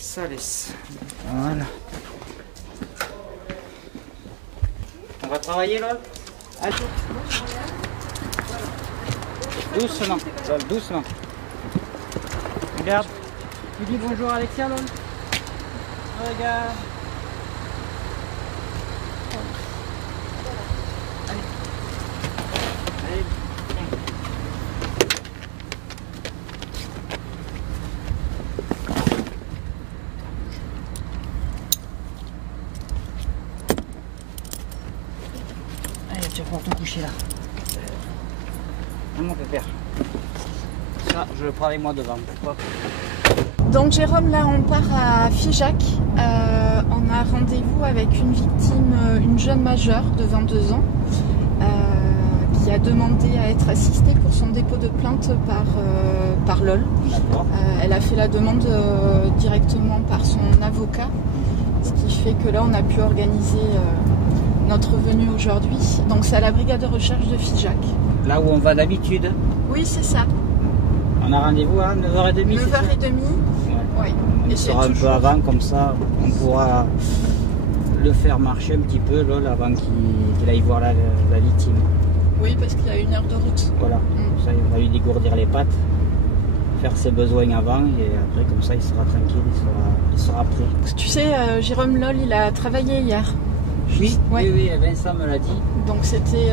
ça laisse. Voilà. On va travailler là. Allez. Doucement, Lol, doucement. Regarde. Tu dis bonjour Alexia, Lol. Regarde. Allez. Allez. Allez, tu vas pouvoir te coucher là. Comment on peut faire? Ça, je le prends avec moi devant. Hop. Donc Jérôme, là on part à Figeac. On a rendez-vous avec une victime, une jeune majeure de 22 ans, qui a demandé à être assistée pour son dépôt de plainte par LOL. Elle a fait la demande directement par son avocat, ce qui fait que là on a pu organiser notre venue aujourd'hui. Donc c'est à la brigade de recherche de Figeac. Là où on va d'habitude. Oui, c'est ça. On a rendez-vous à 9h30. 9h30. Oui. On sera un peu avant, comme ça on pourra le faire marcher un petit peu Lol, avant qu'il aille voir la victime. Oui, parce qu'il y a 1 heure de route. Voilà, ça il va lui dégourdir les pattes, faire ses besoins avant et après comme ça il sera tranquille, il sera prêt. Tu sais, Jérôme LOL, il a travaillé hier. Oui, Ouais. oui, Vincent me l'a dit. Donc c'était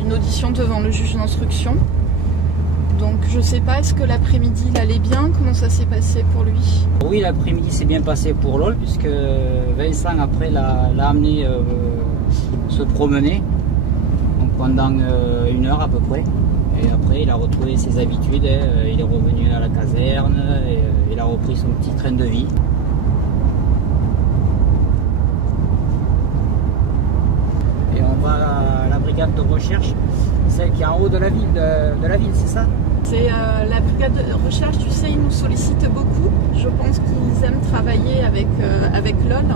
une audition devant le juge d'instruction. Donc je sais pas, est-ce que l'après-midi il allait bien? Comment ça s'est passé pour lui? Oui, l'après-midi s'est bien passé pour LOL, puisque Vincent après l'a amené se promener donc pendant 1 heure à peu près. Et après il a retrouvé ses habitudes, il est revenu à la caserne, et il a repris son petit train de vie. Et on va à la brigade de recherche, celle qui est en haut de la ville, c'est ça? C'est la brigade de recherche, tu sais, ils nous sollicitent beaucoup. Je pense qu'ils aiment travailler avec LOL.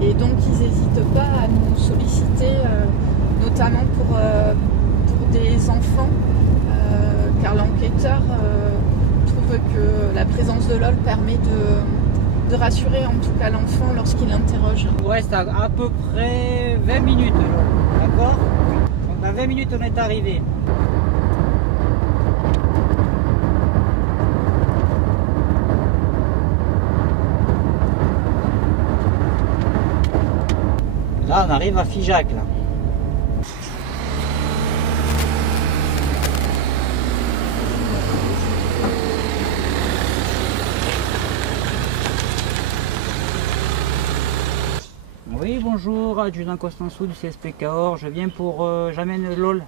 Et donc ils n'hésitent pas à nous solliciter, notamment pour des enfants, car l'enquêteur trouve que la présence de LOL permet de rassurer en tout cas l'enfant lorsqu'il interroge. Il nous reste à peu près 20 minutes, d'accord? Donc dans 20 minutes on est arrivé. Là, on arrive à Figeac, là. Oui, bonjour, adjudant Constançou du CSP Cahors. Je viens pour... j'amène LOL.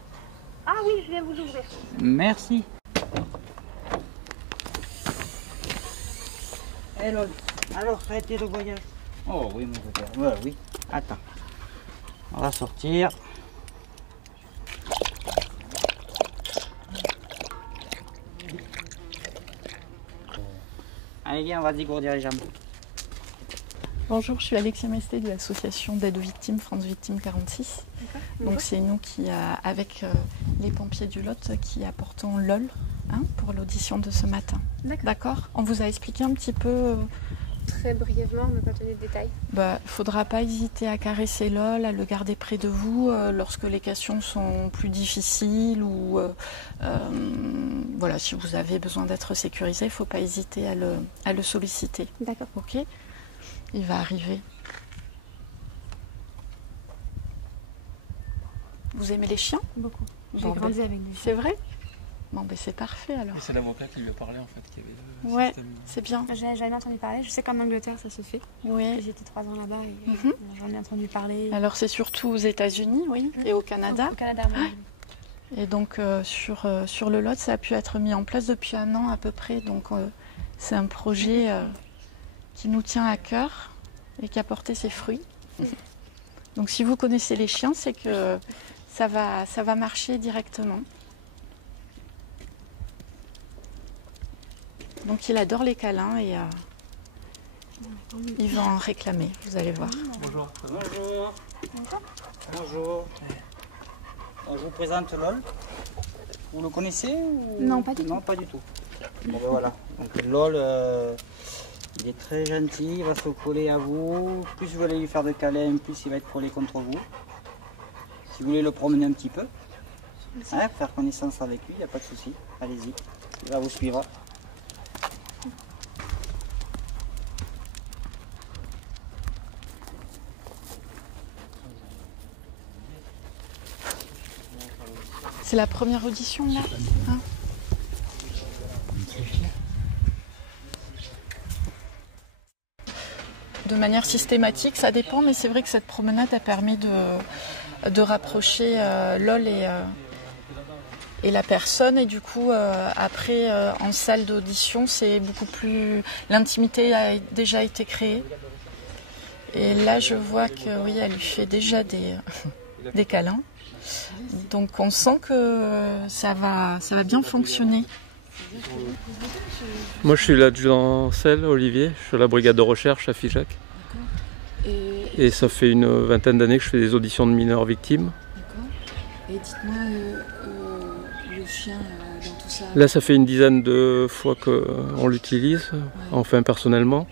Ah oui, je viens vous ouvrir. Merci. Hé LOL, alors, ça a été le voyage? Oh oui, mon père. Voilà, oui. Attends. On va sortir. Allez, viens, on va dégourdir les jambes. Bonjour, je suis Alexia Mesté de l'association d'aide aux victimes France Victimes 46. Donc c'est nous qui, avec les pompiers du Lot, qui apportons LOL pour l'audition de ce matin. D'accord. On vous a expliqué un petit peu... Très brièvement, on ne peut pas donner de détails. Il ne faudra pas hésiter à caresser LOL, à le garder près de vous lorsque les questions sont plus difficiles ou voilà, si vous avez besoin d'être sécurisé, il ne faut pas hésiter à le solliciter. D'accord. Ok. Il va arriver. Vous aimez les chiens? Beaucoup. J'ai Bon, grandi avec des chiens. C'est vrai? Bon, ben c'est parfait alors. Et c'est l'avocat qui lui a parlé en fait, qui avait le Ouais, système. c'est bien. J'ai jamais entendu parler. Je sais qu'en Angleterre, ça se fait. Oui. J'étais 3 ans là-bas et Mhm. j'en ai entendu parler. Alors c'est surtout aux États-Unis, oui, et au Canada. Au Canada, oui. Et donc sur le Lot, ça a pu être mis en place depuis 1 an à peu près. Donc c'est un projet qui nous tient à cœur et qui a porté ses fruits. Donc si vous connaissez les chiens, c'est que ça va marcher directement. Donc il adore les câlins et il va en réclamer, vous allez voir. Bonjour. Bonjour. Bonjour. On vous présente LOL. Vous le connaissez ou... Non, pas du Non, pas du tout. Bon ben voilà. Donc LOL, Il est très gentil, il va se coller à vous. Plus vous allez lui faire de câlins, plus il va être collé contre vous. Si vous voulez le promener un petit peu, hein, faire connaissance avec lui, il n'y a pas de souci. Allez-y, il va vous suivre. C'est la première audition là, hein? De manière systématique, ça dépend, mais c'est vrai que cette promenade a permis de rapprocher LOL et la personne. Et du coup, après, en salle d'audition, c'est beaucoup plus... L'intimité a déjà été créée. Et là, je vois que oui, elle lui fait déjà des câlins. Donc on sent que ça va bien fonctionner. Moi, je suis l'adjudant Celle, Olivier. Je suis à la brigade de recherche à Figeac. Et ça fait une vingtaine d'années que je fais des auditions de mineurs victimes. Et dites-moi, le chien dans tout ça... Là, ça fait une dizaine de fois qu'on l'utilise, enfin personnellement.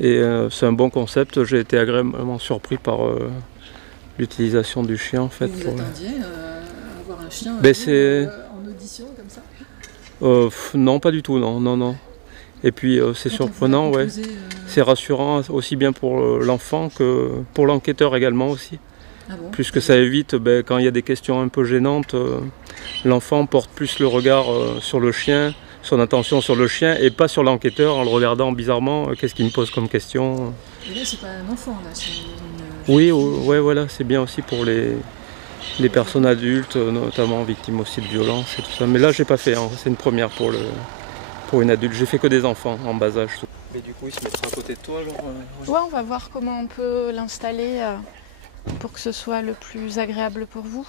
Et c'est un bon concept. J'ai été agréablement surpris par l'utilisation du chien en fait. Vous attendiez à avoir un chien en audition comme ça? Non, pas du tout, non. Et puis c'est surprenant, ouais. C'est rassurant aussi bien pour l'enfant que pour l'enquêteur également aussi. Ah bon? Puisque ça évite, quand il y a des questions un peu gênantes, l'enfant porte plus le regard sur le chien, son attention sur le chien et pas sur l'enquêteur en le regardant bizarrement, qu'est-ce qu'il me pose comme question. Et là, c'est pas un enfant, là, c'est Oui, ouais, voilà, c'est bien aussi pour les personnes adultes, notamment victimes aussi de violences et tout ça. Mais là, j'ai pas fait, hein. C'est une première pour une adulte. J'ai fait que des enfants en bas âge. Mais du coup, il se mettra à côté de toi, genre Ouais, on va voir comment on peut l'installer pour que ce soit le plus agréable pour vous.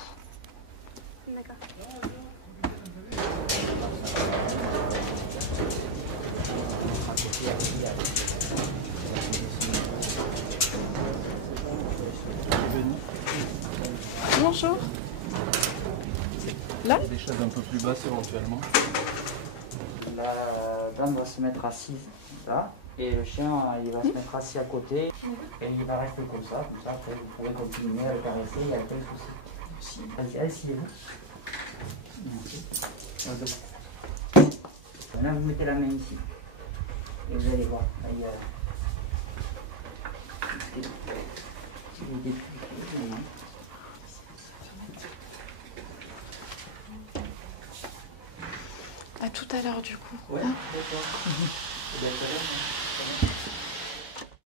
D'accord. Bonjour. Là? Des chaises un peu plus basses éventuellement. La dame va se mettre assise là, et le chien il va se mettre assis à côté, et il va rester comme ça, après vous pouvez continuer à le caresser, il n'y a aucun souci. Allez, asseyez-vous. Merci. Là vous mettez la main ici, et vous allez voir, là, il y a... À tout à l'heure du coup. Ouais, d'accord.